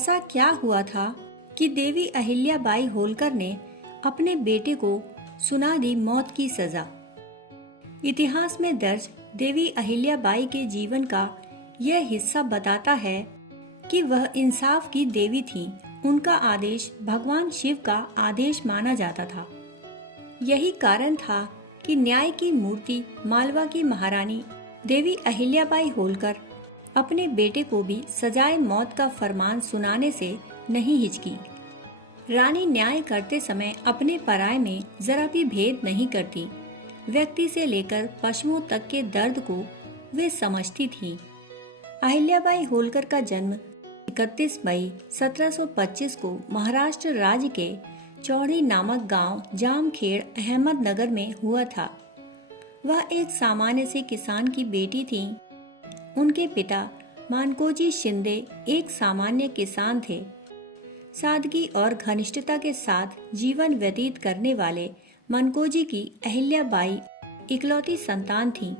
ऐसा क्या हुआ था कि देवी अहिल्याबाई होलकर ने अपने बेटे को सुना दी मौत की सजा। इतिहास में दर्ज देवी अहिल्याबाई के जीवन का यह हिस्सा बताता है कि वह इंसाफ की देवी थीं। उनका आदेश भगवान शिव का आदेश माना जाता था। यही कारण था कि न्याय की मूर्ति मालवा की महारानी देवी अहिल्याबाई होलकर अपने बेटे को भी सजाए मौत का फरमान सुनाने से नहीं हिचकी। रानी न्याय करते समय अपने पराये में जरा भी भेद नहीं करती। व्यक्ति से लेकर पशुओं तक के दर्द को वे समझती थीं। अहिल्याबाई होलकर का जन्म 31 मई 1725 को महाराष्ट्र राज्य के चौड़ी नामक गांव जामखेड़ अहमदनगर में हुआ था। वह एक सामान्य से किसान की बेटी थीं। उनके पिता मानकोजी शिंदे एक सामान्य किसान थे। सादगी और घनिष्ठता के साथ जीवन व्यतीत करने वाले मनकोजी की अहिल्याबाई इकलौती संतान थीं।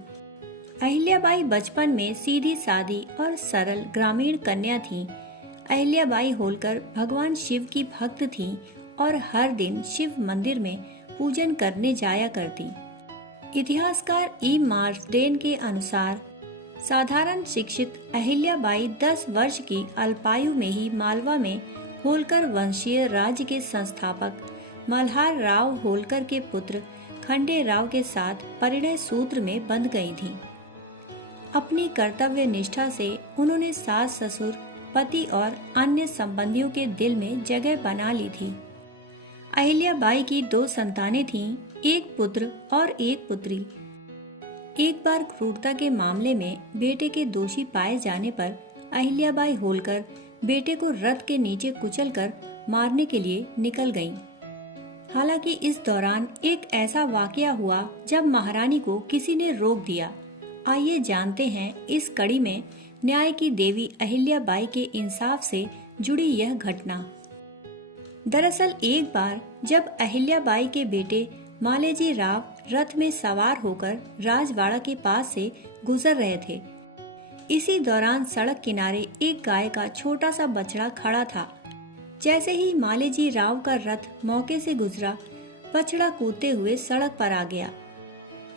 अहिल्याबाई बचपन में सीधी सादी और सरल ग्रामीण कन्या थीं। अहिल्याबाई होलकर भगवान शिव की भक्त थीं और हर दिन शिव मंदिर में पूजन करने जाया करती। इतिहासकार ई मार्सडेन के अनुसार साधारण शिक्षित अहिल्याबाई 10 वर्ष की अल्पायु में ही मालवा में होलकर वंशीय राज्य के संस्थापक मल्हार राव होलकर के पुत्र खंडे राव के साथ परिणय सूत्र में बंध गई थीं। अपनी कर्तव्य निष्ठा से उन्होंने सास ससुर पति और अन्य संबंधियों के दिल में जगह बना ली थी। अहिल्याबाई की 2 संतानें थीं, एक पुत्र और एक पुत्री। एक बार क्रूरता के मामले में बेटे के दोषी पाए जाने पर अहिल्याबाई होलकर बेटे को रथ के नीचे कुचलकर मारने के लिए निकल गईं। हालांकि इस दौरान एक ऐसा वाकया हुआ जब महारानी को किसी ने रोक दिया। आइए जानते हैं इस कड़ी में न्याय की देवी अहिल्याबाई के इंसाफ से जुड़ी यह घटना। दरअसल एक बार जब अहिल्याबाई के बेटे मालेजी राव रथ में सवार होकर राजवाड़ा के पास से गुजर रहे थे, इसी दौरान सड़क किनारे एक गाय का छोटा सा बछड़ा खड़ा था। जैसे ही मालेजी राव का रथ मौके से गुजरा, बछड़ा कूदते हुए सड़क पर आ गया।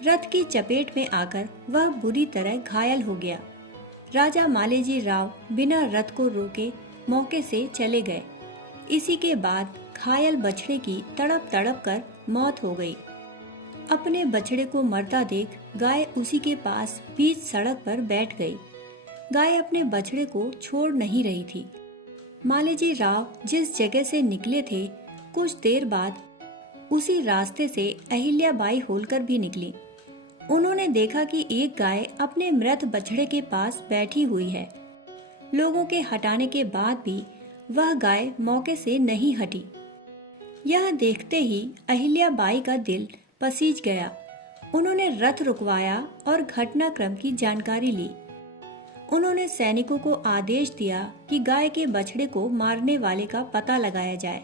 रथ की चपेट में आकर वह बुरी तरह घायल हो गया। राजा मालेजी राव बिना रथ को रोके मौके से चले गए। इसी के बाद घायल बछड़े की तड़प तड़प कर मौत हो गई। अपने बछड़े को मरता देख गाय उसी के पास बीच सड़क पर बैठ गई। गाय अपने बछड़े को छोड़ नहीं रही थी। मालेजी राव जिस जगह से निकले थे, कुछ देर बाद उसी रास्ते से अहिल्याबाई होलकर भी निकली। उन्होंने देखा कि एक गाय अपने मृत बछड़े के पास बैठी हुई है। लोगों के हटाने के बाद भी वह गाय मौके से नहीं हटी। यह देखते ही अहिल्याबाई का दिल पसीज गया। उन्होंने रथ रुकवाया और घटनाक्रम की जानकारी ली। उन्होंने सैनिकों को आदेश दिया कि गाय के बछड़े को मारने वाले का पता लगाया जाए।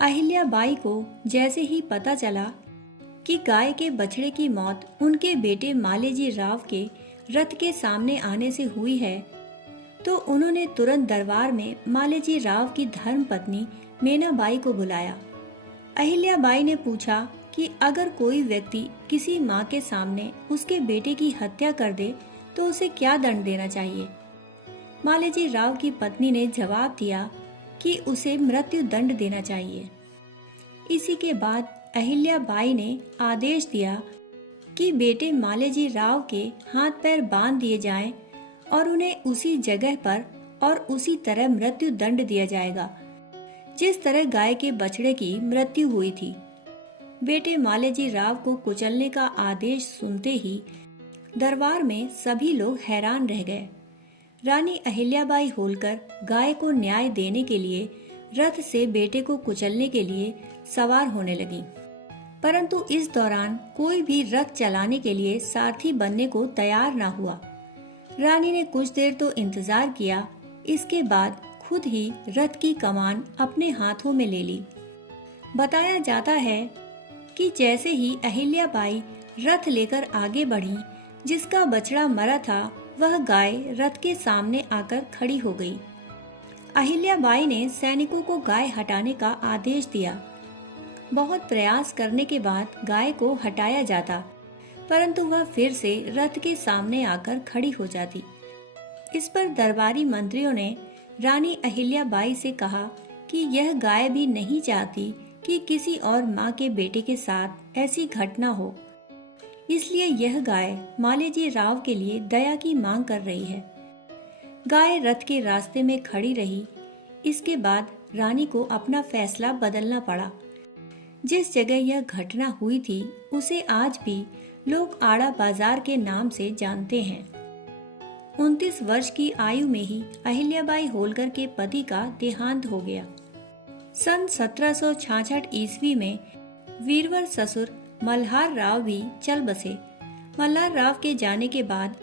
अहिल्याबाई को जैसे ही पता चला कि गाय के बछड़े की मौत उनके बेटे मालेजी राव के रथ के सामने आने से हुई है, तो उन्होंने तुरंत दरबार में मालेजी राव की धर्मपत्नी मीनाबाई को बुलाया। अहिल्याबाई ने पूछा कि अगर कोई व्यक्ति किसी माँ के सामने उसके बेटे की हत्या कर दे तो उसे क्या दंड देना चाहिए। मालेजी राव की पत्नी ने जवाब दिया कि उसे मृत्यु दंड देना चाहिए। इसी के बाद अहिल्याबाई ने आदेश दिया कि बेटे मालेजी राव के हाथ पैर बांध दिए जाएं और उन्हें उसी जगह पर और उसी तरह मृत्यु दंड दिया जाएगा जिस तरह गाय के बछड़े की मृत्यु हुई थी। बेटे मालेजी राव को कुचलने का आदेश सुनते ही दरबार में सभी लोग हैरान रह गए। रानी अहिल्याबाई होलकर गाय को न्याय देने के लिए रथ से बेटे को कुचलने के लिए सवार होने लगी, परंतु इस दौरान कोई भी रथ चलाने के लिए सारथी बनने को तैयार न हुआ। रानी ने कुछ देर तो इंतजार किया, इसके बाद खुद ही रथ की कमान अपने हाथों में ले ली। बताया जाता है कि जैसे ही अहिल्याबाई रथ लेकर आगे बढ़ी, जिसका बछड़ा मरा था वह गाय रथ के सामने आकर खड़ी हो गई। अहिल्याबाई ने सैनिकों को गाय हटाने का आदेश दिया। बहुत प्रयास करने के बाद गाय को हटाया जाता, परंतु वह फिर से रथ के सामने आकर खड़ी हो जाती। इस पर दरबारी मंत्रियों ने रानी अहिल्याबाई से कहा कि यह गाय भी नहीं चाहती कि किसी और माँ के बेटे के साथ ऐसी घटना हो, इसलिए यह गाय मालेजी राव के लिए दया की मांग कर रही है। गाय रथ के रास्ते में खड़ी रही। इसके बाद रानी को अपना फैसला बदलना पड़ा। जिस जगह यह घटना हुई थी उसे आज भी लोग आड़ा बाजार के नाम से जानते हैं। 29 वर्ष की आयु में ही अहिल्याबाई होलकर के पति का देहांत हो गया। सन 1766 ईस्वी में वीरवर ससुर मल्हार राव भी चल बसे। मल्हार राव के जाने के बाद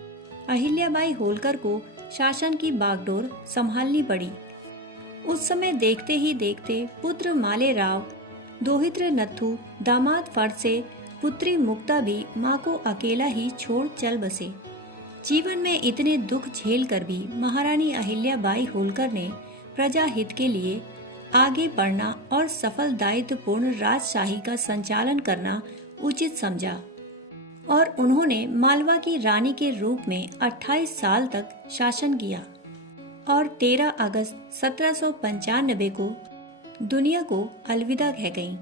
अहिल्याबाई होलकर को शासन की बागडोर संभालनी पड़ी। उस समय देखते ही देखते पुत्र माले राव, दोहित्र नत्थू, दामाद फर्ज से पुत्री मुक्ता भी माँ को अकेला ही छोड़ चल बसे। जीवन में इतने दुख झेल कर भी महारानी अहिल्याबाई होलकर ने प्रजा हित के लिए आगे बढ़ना और सफल दायित्वपूर्ण राजशाही का संचालन करना उचित समझा और उन्होंने मालवा की रानी के रूप में 28 साल तक शासन किया और 13 अगस्त 1795 को दुनिया को अलविदा कह गईं।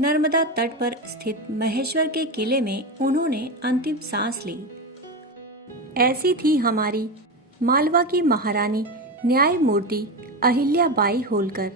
नर्मदा तट पर स्थित महेश्वर के किले में उन्होंने अंतिम सांस ली। ऐसी थी हमारी मालवा की महारानी न्यायमूर्ति अहिल्याबाई होलकर।